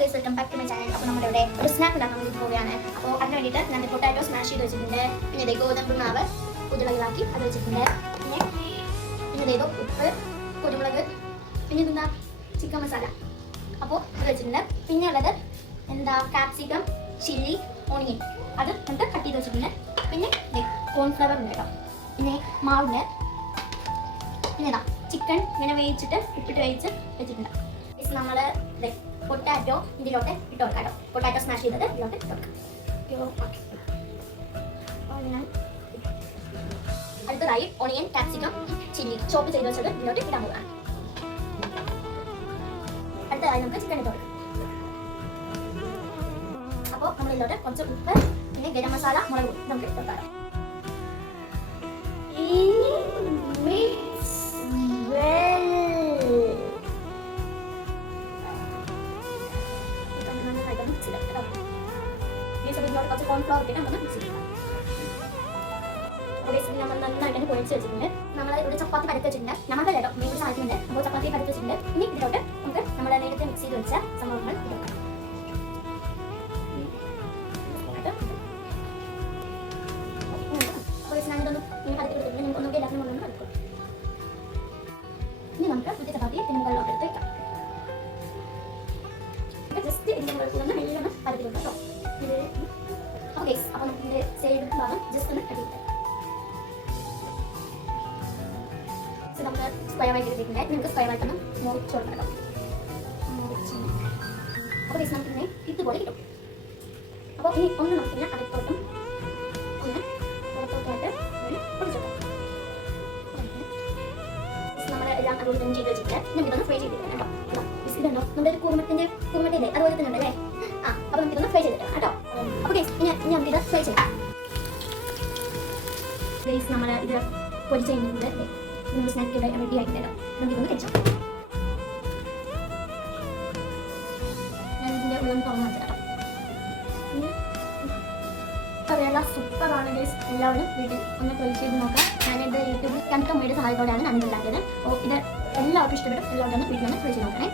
Guys, welcome back to my channel. അപ്പോൾ നമ്മളിവിടെ ഒരു സ്നാക്ക് ഉണ്ടാക്കാൻ വേണ്ടി പോവുകയാണ്. അപ്പോൾ അതിന് വേണ്ടിയിട്ട് ഞാൻ പൊട്ടാറ്റോ സ്മാഷ് ചെയ്ത് വെച്ചിട്ടുണ്ട്. പിന്നെ ഇതേ ഗോതമ്പ് മാവ് കുരുളകളാക്കി അത് വെച്ചിട്ടുണ്ട്. പിന്നെ ഇതേതോ ഉപ്പ്, കുരുമുളക്, പിന്നെ ഇതെന്താ ചിക്കൻ മസാല. അപ്പോൾ അത് വെച്ചിട്ടുണ്ട്. പിന്നെ ഉള്ളത് എന്താ കാപ്സിക്കം, ചില്ലി, ഓണിയൻ അത് നമുക്ക് കട്ട് ചെയ്ത് വെച്ചിട്ടുണ്ട്. പിന്നെ കോൺഫ്ലവർ ഉണ്ട് കേട്ടോ. പിന്നെ മാവുണ്ട്. പിന്നെ ഇതാ ചിക്കൻ ഇങ്ങനെ വേവിച്ചിട്ട് ഉപ്പിട്ട് വേവിച്ച് വെച്ചിട്ടുണ്ട്. നമ്മൾ പൊട്ടാറ്റോ ഇതിലോട്ട് ഇട്ട് കൊടുക്കാം കേട്ടോ. പൊട്ടാറ്റോ സ്മാഷ് ചെയ്തത് ഇതിലോട്ട് ഇട്ട് കൊടുക്കാം. അടുത്തതായി ഓണിയൻ, കാപ്സിക്കം, ചില്ലി ചോപ്പ് ചെയ്ത് വെച്ചത് ഇതിലോട്ട് ഇടാൻ പോകാം. അടുത്തതായി നമുക്ക് ചിക്കൻ ഇട്ട് കൊടുക്കാം. അപ്പോൾ നമ്മൾ ഇതിലോട്ട് കുറച്ച് ഉപ്പ്, പിന്നെ ഗരം മസാല, മുളക് പൊടി നമുക്ക് ഇട്ട് കൊടുക്കാം. കുറച്ച് കോൺഫ്ലവർ ഇട്ടിട്ട് നമുക്ക് മിക്സ് ചെയ്യാം. നമ്മൾ നന്നായിട്ട് കുഴച്ച് വെച്ചിട്ടുണ്ട്. നമ്മൾ ഇവിടെ ചപ്പാത്തി പരത്തി വെച്ചിട്ടുണ്ട്. നമ്മുടെ കേട്ടോ മെയിൻ സാധിക്കുന്നുണ്ട്. അപ്പോൾ ചപ്പാത്തി പരത്തി വെച്ചിട്ടുണ്ട്. ഇനി ഇതിലോട്ട് നമുക്ക് നമ്മൾ നേരത്തെ മിക്സ് ചെയ്ത് വെച്ച സംഭവങ്ങൾ ഇടാം. ഞാനിതൊന്നും ഇനി പരത്തി കൊടുത്തിട്ടുണ്ട്. നിങ്ങൾക്ക് ഒന്നും എല്ലാത്തിനും കൊണ്ടൊന്നും പരത്തി കൊടുക്കും. ഇനി നമുക്ക് മറ്റേ ചപ്പാത്തി മുകളിലോട്ട് എടുത്ത് വെക്കാം. ജസ്റ്റ് ഇതിൻ്റെ മുകളിൽ കൂടെ മെല്ലിയൊന്ന് പരത്തി കൊടുക്കാം കേട്ടോ. ഓക്കെ, അപ്പോൾ നമുക്ക് ഇതിൻ്റെ സൈഡ് ഭാഗം ജസ്റ്റ് ഒന്ന് കട്ട് ചെയ്തിട്ട് നമുക്ക് സ്ക്വയർ ആയിട്ട് എടുത്തിട്ടുണ്ട്. നമുക്ക് സ്ക്വയർ ആയിട്ടൊന്ന് മുറിച്ച് കൊടുക്കണം. അപ്പോൾ നമുക്ക് ഇങ്ങനെ ഇതുപോലെ കിട്ടും. അപ്പോൾ ഇനി ഒന്ന് നമുക്കിങ്ങനെ അടുത്തോട്ടും ഒന്ന് പുറത്തോട്ടായിട്ട് പൊടിച്ചെടുക്കാം. നമ്മൾ എല്ലാം അതുപോലെ തന്നെ ചെയ്ത് വെച്ചിട്ട് നമുക്കിതൊന്ന് ഫ്രൈ ചെയ്തിട്ട് കേട്ടോ. ഇതുണ്ടോ നമ്മുടെ ഒരു കുറുമട്ടില്ലേ അതുപോലെ തന്നെ ഉണ്ടല്ലേ. അപ്പോൾ നമുക്കിതൊന്ന് ഫ്രൈ ചെയ്തിട്ട് കേട്ടോ. അപ്പോൾ ഗൈസ് ഇനി നമുക്കിത് ഫ്രൈ ചെയ്യാം. ഗൈസ് നമ്മൾ ഇത് പൊരിച്ച് കഴിഞ്ഞിട്ടുണ്ട്. നമ്മൾ സ്നാക്ക് ഇവിടെ റെഡി ആയിട്ടുണ്ടല്ലോ. നമുക്കിതൊന്ന് കഴിച്ചാം. ഞാൻ ഇതിൻ്റെ ഉള്ളം തുറന്ന് വെച്ചിട്ടോ. പറയാനുള്ള സൂപ്പറാണ് ഗൈസ്. എല്ലാവരും വീട്ടിൽ ഒന്ന് ട്രൈ ചെയ്ത് നോക്കാം. ഞാനിത് യൂട്യൂബിൽ കണ്ടമ്മയുടെ സഹായത്തോടെയാണ് ഞാനിത് ഉണ്ടാക്കിയത്. അപ്പോൾ ഇത് എല്ലാവർക്കും ഇഷ്ടപ്പെടും. എല്ലാവരും ഒന്ന് വീട്ടിൽ ഒന്ന് ട്രൈ ചെയ്ത് നോക്കണേ.